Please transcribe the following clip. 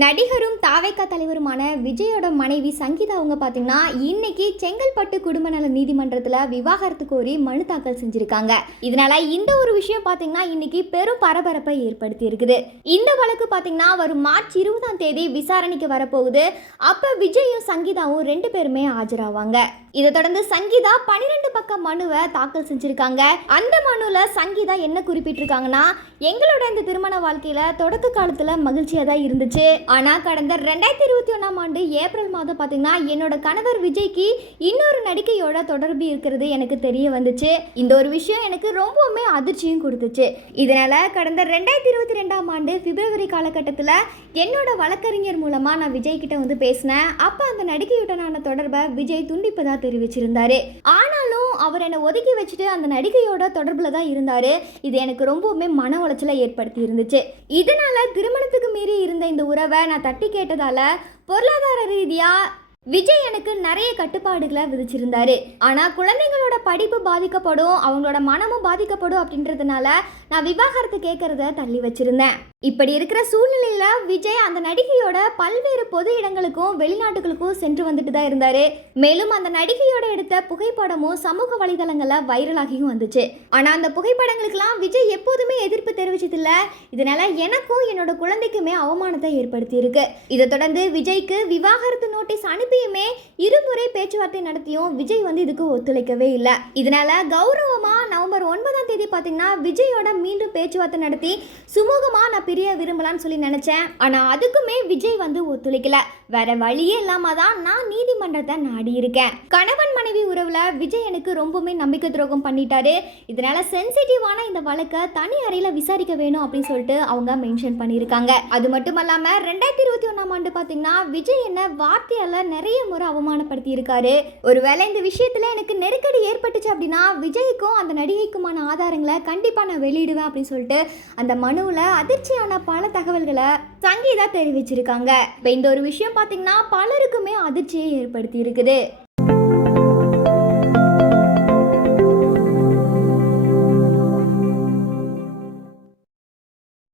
நடிகரும் தாவேகா தலைவருமான விஜயோட மனைவி சங்கீதா அவங்க பார்த்தீங்கன்னா இன்னைக்கு செங்கல்பட்டு குடும்ப நல நீதிமன்றத்தில் விவாகரத்து கோரி மனு தாக்கல் செஞ்சிருக்காங்க. இதனால இந்த ஒரு விஷயம் பார்த்தீங்கன்னா இன்னைக்கு பெரும் பரபரப்பை ஏற்படுத்தி இருக்குது. இந்த வழக்கு பார்த்தீங்கன்னா வரும் மார்ச் 20ஆம் தேதி விசாரணைக்கு வரப்போகுது. அப்ப விஜயும் சங்கீதாவும் 2 பேருமே ஆஜராவாங்க. இதை தொடர்ந்து சங்கீதா 12 பக்க மனுவை தாக்கல் செஞ்சிருக்காங்க. அந்த மனுல சங்கீதா என்ன குறிப்பிட்டிருக்காங்கன்னா, எங்களோட இந்த திருமண வாழ்க்கையில தொடக்க காலத்துல மகிழ்ச்சியா தான் இருந்துச்சு. ஆனா கடந்த 2021ஆம் ஆண்டு ஏப்ரல் மாதம் பாத்தீங்கன்னா என்னோட கணவர் விஜய்க்கு இன்னொரு நடிகையோட தொடர்பு இருக்கிறது எனக்கு தெரிய வந்துச்சு. இந்த ஒரு விஷயம் எனக்கு ரொம்பவுமே அதிர்ச்சியும் கொடுத்துச்சு. இதனால கடந்த 2022ஆம் ஆண்டு பிப்ரவரி காலகட்டத்தில் என்னோட வழக்கறிஞர் மூலமா நான் விஜய் கிட்ட வந்து பேசினேன். அப்ப அந்த நடிகையுடனான தொடர்பை விஜய் துண்டிப்பதா தெரிவிச்சிருந்தாரு. ஆனாலும் அவர் என்னை ஒதுக்கி வச்சுட்டு அந்த நடிகையோட தொடர்புல தான் இருந்தாரு. இது எனக்கு ரொம்பவுமே மன உளைச்சலை ஏற்படுத்தி இருந்துச்சு. இதனால திருமணத்துக்கு மீறி இருந்த இந்த உறவை நான் தட்டி கேட்டதால பொருளாதார ரீதியா விஜய் எனக்கு நிறைய கட்டுப்பாடுகளை விதிச்சிருந்தாரு. ஆனா குழந்தைங்களோட படிப்பு பாதிக்கப்படும், அவங்களோட மனமும் பாதிக்கப்படும் அப்படின்றதுனால நான் விவாகரத்து கேட்கறத தள்ளி வச்சிருந்தேன். இப்படி இருக்கிற சூழ்நிலையில விஜய் அந்த நடிகையோட பல்வேறு பொது இடங்களுக்கும் வெளிநாட்டுகளுக்கும் சென்று வந்துட்டு தான் இருந்தாரு. மேலும் அந்த நடிகையோட எடுத்த புகைப்படமும் சமூக வலைதளங்கள்ல வைரலாகியும் வந்துச்சு. ஆனா அந்த புகைப்படங்களுக்கெல்லாம் விஜய் எப்போதுமே எதிர்ப்பு தெரிவிச்சதில்ல. இதனால எனக்கும் என்னோட குழந்தைக்குமே அவமானத்தை ஏற்படுத்தி இருக்கு. இதை தொடர்ந்து விஜய்க்கு விவாகரத்து நோட்டீஸ் அனுப்பியுமே இருமுறை பேச்சுவார்த்தை நடத்தியும் விஜய் வந்து இதுக்கு ஒத்துழைக்கவே இல்லை. இதனால கௌரவமா நவம்பர் 9ஆம் தேதி பார்த்தீங்கன்னா விஜயோட மீண்டும் பேச்சுவார்த்தை நடத்தி சுமூகமா நான் பிரிய விரும்பலான்னு சொல்லி நினைச்சேன். ஆனா அதுக்குமே விஜய் வந்து ஒத்துழைக்கல. வேற வழியே இல்லாம தான் நான் நீதிமன்றத்தை நாடி இருக்கேன். கணவன் மனைவி உறவுல விஜய் எனக்கு ரொம்பவுமே நம்பிக்கை துரோகம் பண்ணிட்டாரு. இதனால சென்சிட்டிவான இந்த வழக்கை தனி அறையில விசாரிக்க வேணும் அப்படின்னு சொல்லிட்டு அவங்க மென்ஷன் பண்ணியிருக்காங்க. அது மட்டும் இல்லாம 2021ஆம் ஆண்டு பாத்தீங்கன்னா விஜய் என்ன வார்த்தையால நிறைய முறை அவமானப்படுத்தி இருக்காரு. ஒருவேளை இந்த விஷயத்துல எனக்கு நெருக்கடி ஏற்பட்டுச்சு அப்படின்னா விஜய்க்கும் அந்த நடிகைக்குமான ஆதாரங்களை கண்டிப்பா நான் வெளியிடுவேன் அப்படின்னு சொல்லிட்டு அந்த மனுவில் அதிர்ச்சியான பல தகவல்களை சங்கீதா தெரிவிச்சிருக்காங்க. இப்போ இந்த ஒரு விஷயம் பார்த்தீங்கன்னா பலருக்குமே அதிர்ச்சியை ஏற்படுத்தி இருக்குது.